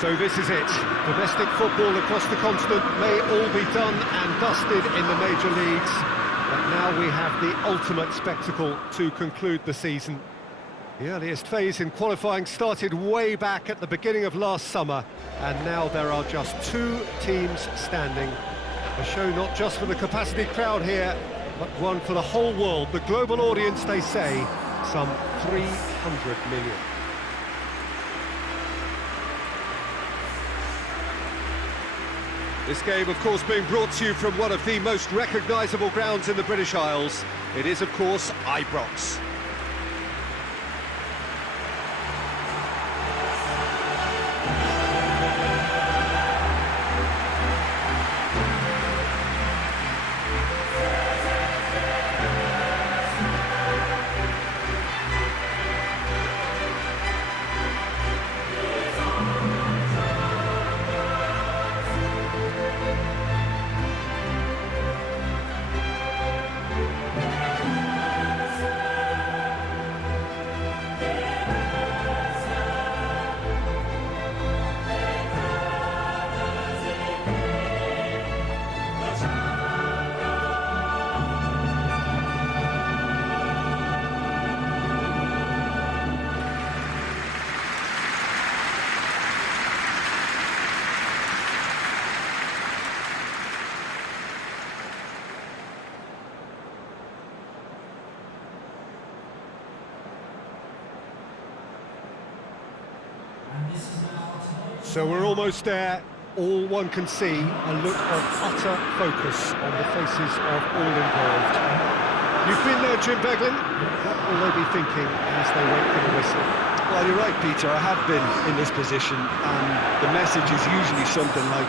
So this is it. Domestic football across the continent may all be done and dusted in the major leagues. But now we have the ultimate spectacle to conclude the season. The earliest phase in qualifying started way back at the beginning of last summer, and now there are just 2 teams standing. A show not just for the capacity crowd here, but one for the whole world. The global audience, they say, some 300 million. This game, of course, being brought to you from one of the most recognisable grounds in the British Isles. It is, of course, Ibrox. So we're almost there. All one can see, a look of utter focus on the faces of all involved. You've been there, Jim Beglin. What will they be thinking as they wait for the whistle? Well, you're right, Peter. I have been in this position, and the message is usually something like,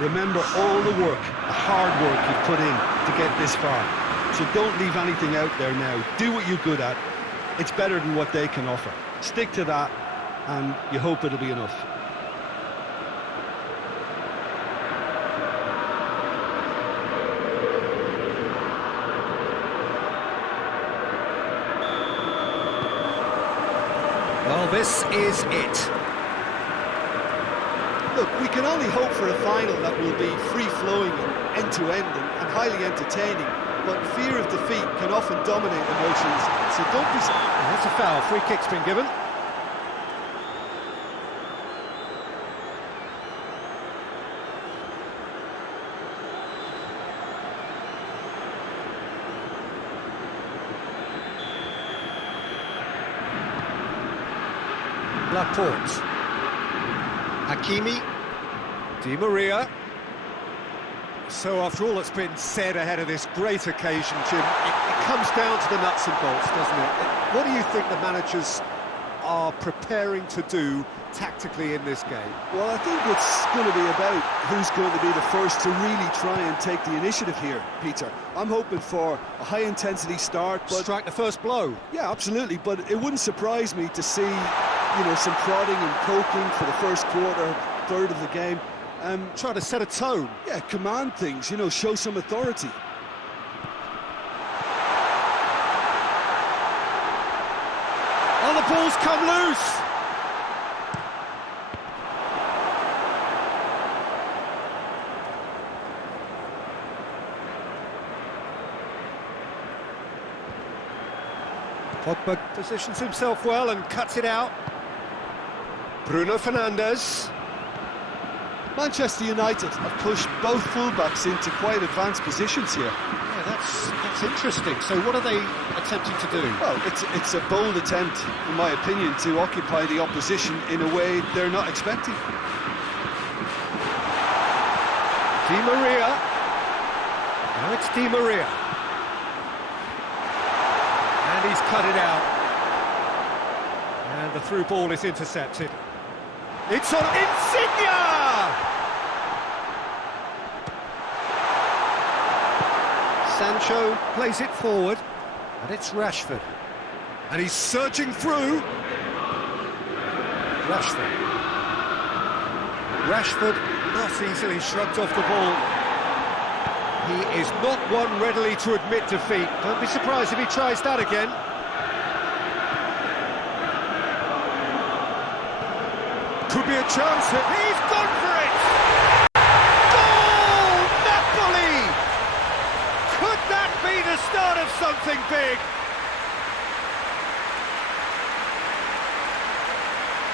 remember all the work, the hard work you've put in to get this far. So don't leave anything out there now. Do what you're good at. It's better than what they can offer. Stick to that, and you hope it'll be enough. Well, this is it. Look, we can only hope for a final that will be free-flowing and end-to-end and highly entertaining, but fear of defeat can often dominate emotions, so don't be... That's a foul. Free kick's been given. Laporte, Hakimi, Di Maria. So after all that's been said ahead of this great occasion, Jim, it comes down to the nuts and bolts, doesn't it? What do you think the managers are preparing to do tactically in this game? Well, I think it's going to be about who's going to be the first to really try and take the initiative here, Peter. I'm hoping for a high-intensity start, but... Strike the first blow. Yeah, absolutely, but it wouldn't surprise me to see, you know, some prodding and poking for the first quarter, third of the game. Try to set a tone. Yeah, command things, you know, show some authority. Oh, the ball's come loose! Pogba positions himself well and cuts it out. Bruno Fernandes. Manchester United have pushed both fullbacks into quite advanced positions here. Yeah, that's interesting. So what are they attempting to do? Well, it's a bold attempt, in my opinion, to occupy the opposition in a way they're not expecting. Di Maria. Now it's Di Maria. And he's cut it out. And the through ball is intercepted. It's on Insigne! Sancho plays it forward, and it's Rashford. And he's surging through. Rashford not easily shrugged off the ball. He is not one readily to admit defeat. Don't be surprised if he tries that again. Could be a chance here. He's gone for it! Goal! Napoli! Could that be the start of something big?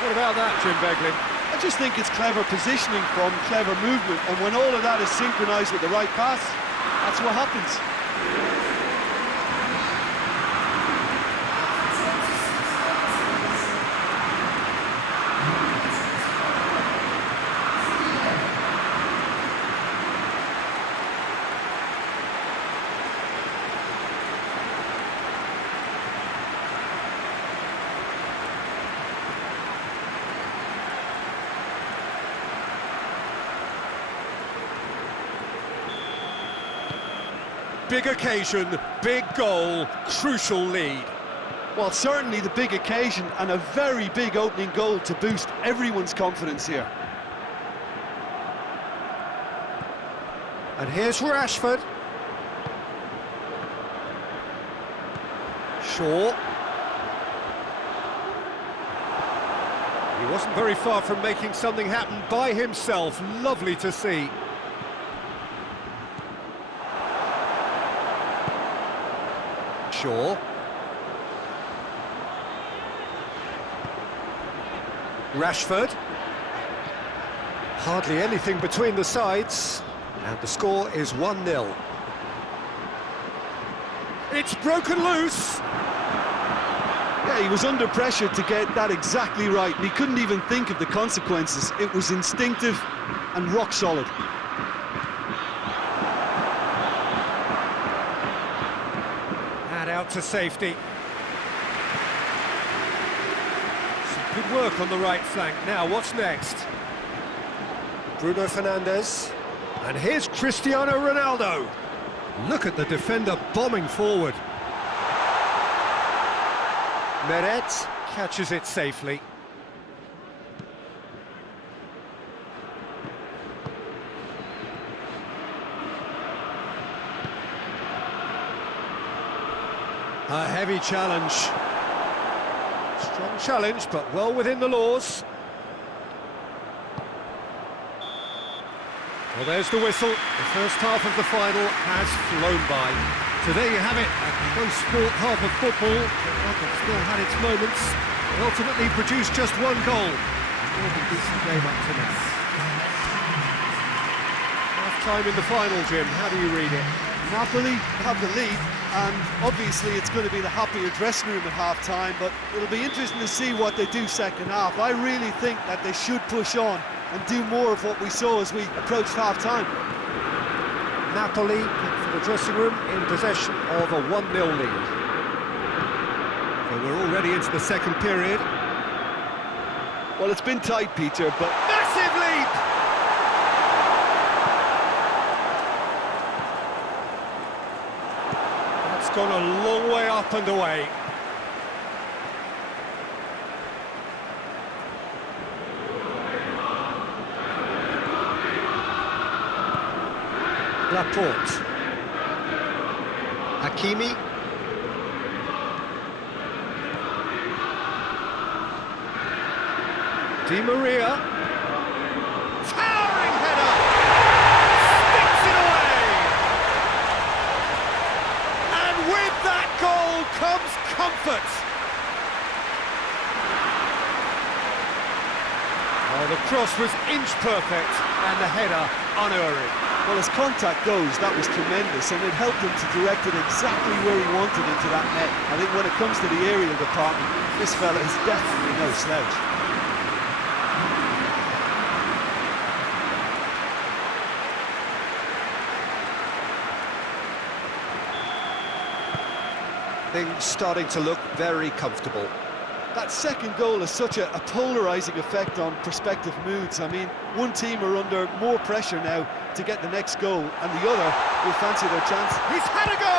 What about that, Jim Beglin? I just think it's clever positioning from clever movement, and when all of that is synchronised with the right pass, that's what happens. Big occasion, big goal, crucial lead. Well, certainly the big occasion and a very big opening goal to boost everyone's confidence here. And here's Rashford. Shaw. He wasn't very far from making something happen by himself. Lovely to see. Shaw. Rashford. Hardly anything between the sides, and the score is 1-0. It's broken loose. Yeah, he was under pressure to get that exactly right, and he couldn't even think of the consequences. It was instinctive and rock solid. Out to safety. Some good work on the right flank. Now, what's next? Bruno Fernandes. And here's Cristiano Ronaldo. Look at the defender bombing forward. Meret catches it safely. A heavy challenge. Strong challenge, but well within the laws. Well, there's the whistle. The first half of the final has flown by. So there you have it, a close-fought half of football. It still had its moments. It ultimately produced just one goal. More than decent game up to now. Half-time in the final, Jim. How do you read it? Napoli have the lead, and obviously it's going to be the happier dressing room at half-time, but it'll be interesting to see what they do second half. I really think that they should push on and do more of what we saw as we approached half-time. Napoli, for the dressing room, in possession of a 1-0 lead. So we're already into the second period. Well, it's been tight, Peter, but... Massive leap! That's gone a long way up and away. Laporte. Hakimi. Di Maria. Towering header! Sticks it away! And with that goal comes comfort. Oh, the cross was inch perfect and the header unerring. Well, as contact goes, that was tremendous, and it helped him to direct it exactly where he wanted into that net. I think when it comes to the aerial department, this fella is definitely no slouch. Things starting to look very comfortable. That second goal has such a polarising effect on prospective moods. I mean, one team are under more pressure now to get the next goal, and the other will fancy their chance. He's had a go!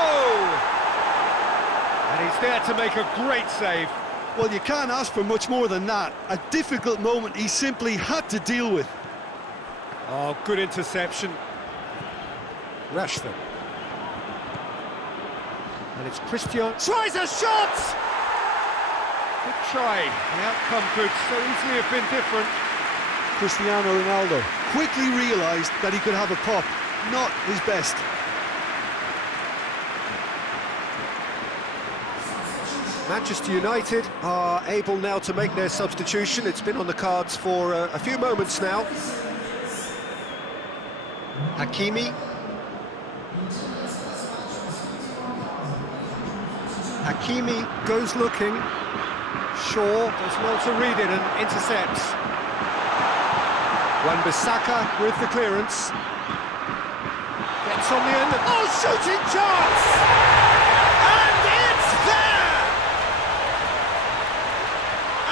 And he's there to make a great save. Well, you can't ask for much more than that. A difficult moment he simply had to deal with. Oh, good interception. Rashford. And it's Christian. Tries a shot! Good try. The outcome could so easily have been different. Cristiano Ronaldo quickly realised that he could have a pop, not his best. Manchester United are able now to make their substitution. It's been on the cards for a few moments now. Hakimi. Hakimi goes looking. Shaw does well to read it and intercepts. Wan-Bissaka with the clearance. Gets on the end. Oh, shooting chance! And it's there!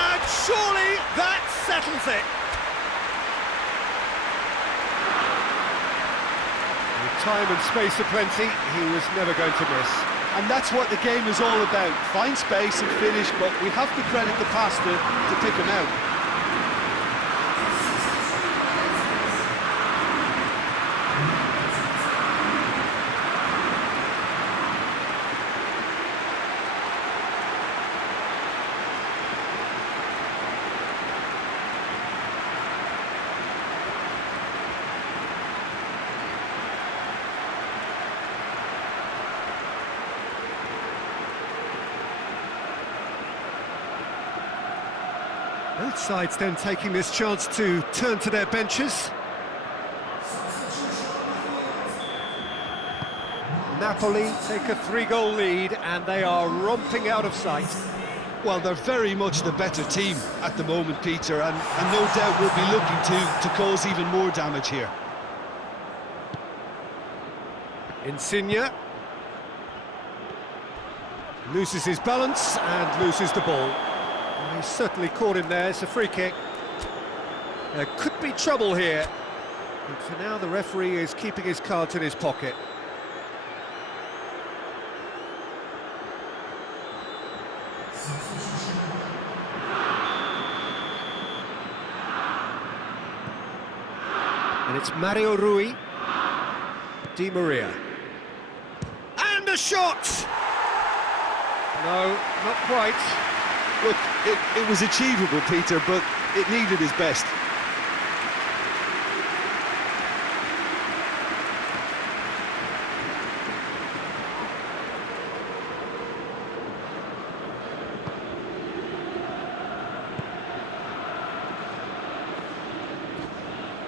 And surely that settles it. With time and space aplenty, he was never going to miss. And that's what the game is all about. Find space and finish, but we have to credit the pass to pick him out. Both sides then taking this chance to turn to their benches. Napoli take a 3-goal lead and they are romping out of sight. Well, they're very much the better team at the moment, Peter, and no doubt will be looking to cause even more damage here. Insigne loses his balance and loses the ball. Well, he's certainly caught him there. It's a free kick. There could be trouble here, but for now the referee is keeping his cards in his pocket. And it's Mario Rui. Di Maria. And a shot! No, not quite. Look, it was achievable, Peter, but it needed his best.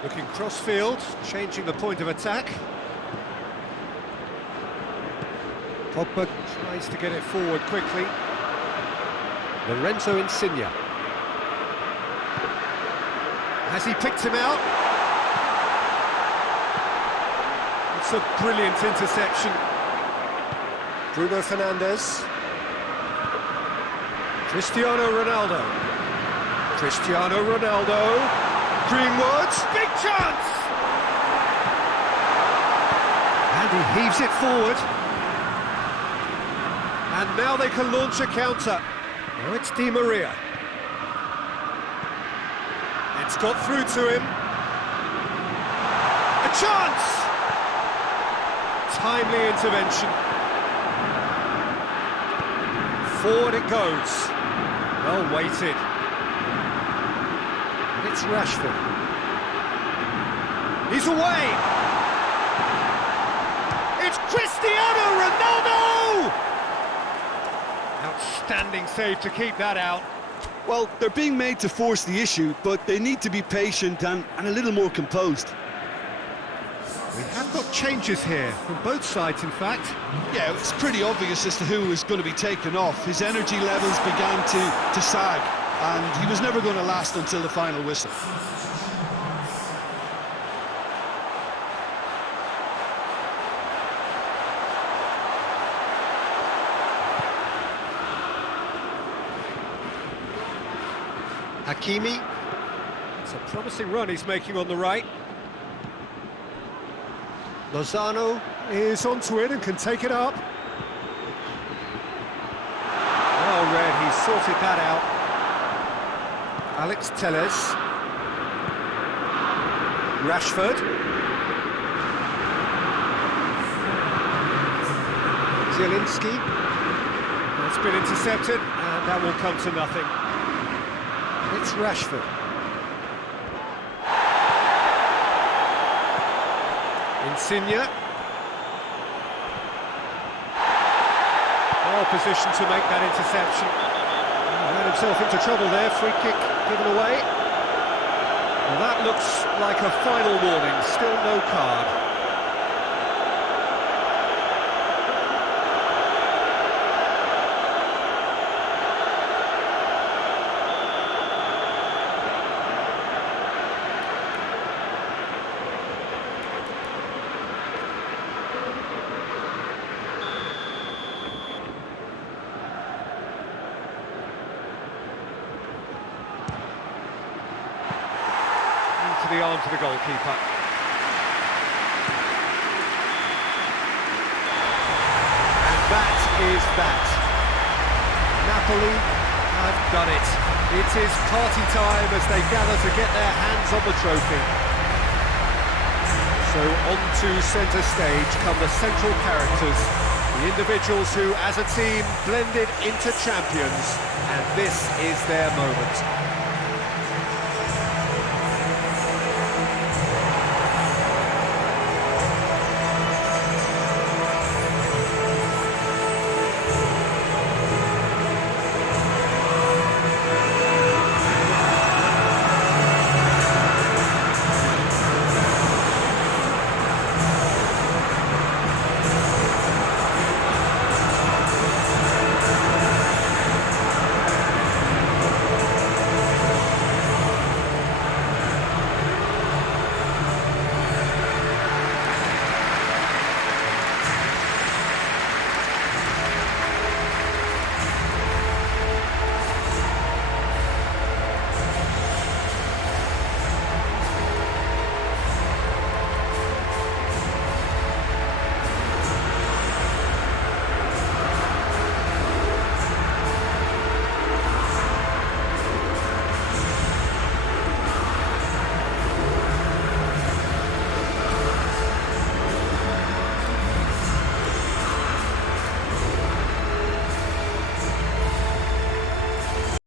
Looking cross-field, changing the point of attack. Pogba tries to get it forward quickly. Lorenzo Insigne. Has he picked him out? It's a brilliant interception. Bruno Fernandes. Cristiano Ronaldo. Cristiano Ronaldo. Greenwood. Big chance! And he heaves it forward. And now they can launch a counter. Now it's Di Maria. It's got through to him. A chance! Timely intervention. Forward it goes. Well weighted. And it's Rashford. He's away! It's Cristiano Ronaldo! Outstanding save to keep that out. Well, they're being made to force the issue, but they need to be patient and a little more composed. We have got changes here, from both sides in fact. Yeah, it's pretty obvious as to who was going to be taken off. His energy levels began to sag, and he was never going to last until the final whistle. Hakimi. It's a promising run he's making on the right. Lozano is onto it and can take it up. Well read, he's sorted that out. Alex Telles. Rashford. Zielinski. It's been intercepted and that will come to nothing. It's Rashford. Insigne. Well positioned to make that interception. He ran himself into trouble there, free kick given away. Well, that looks like a final warning, still no card. To the arms of the goalkeeper. And that is that. Napoli have done it. It is party time as they gather to get their hands on the trophy. So onto centre stage come the central characters, the individuals who, as a team, blended into champions, and this is their moment.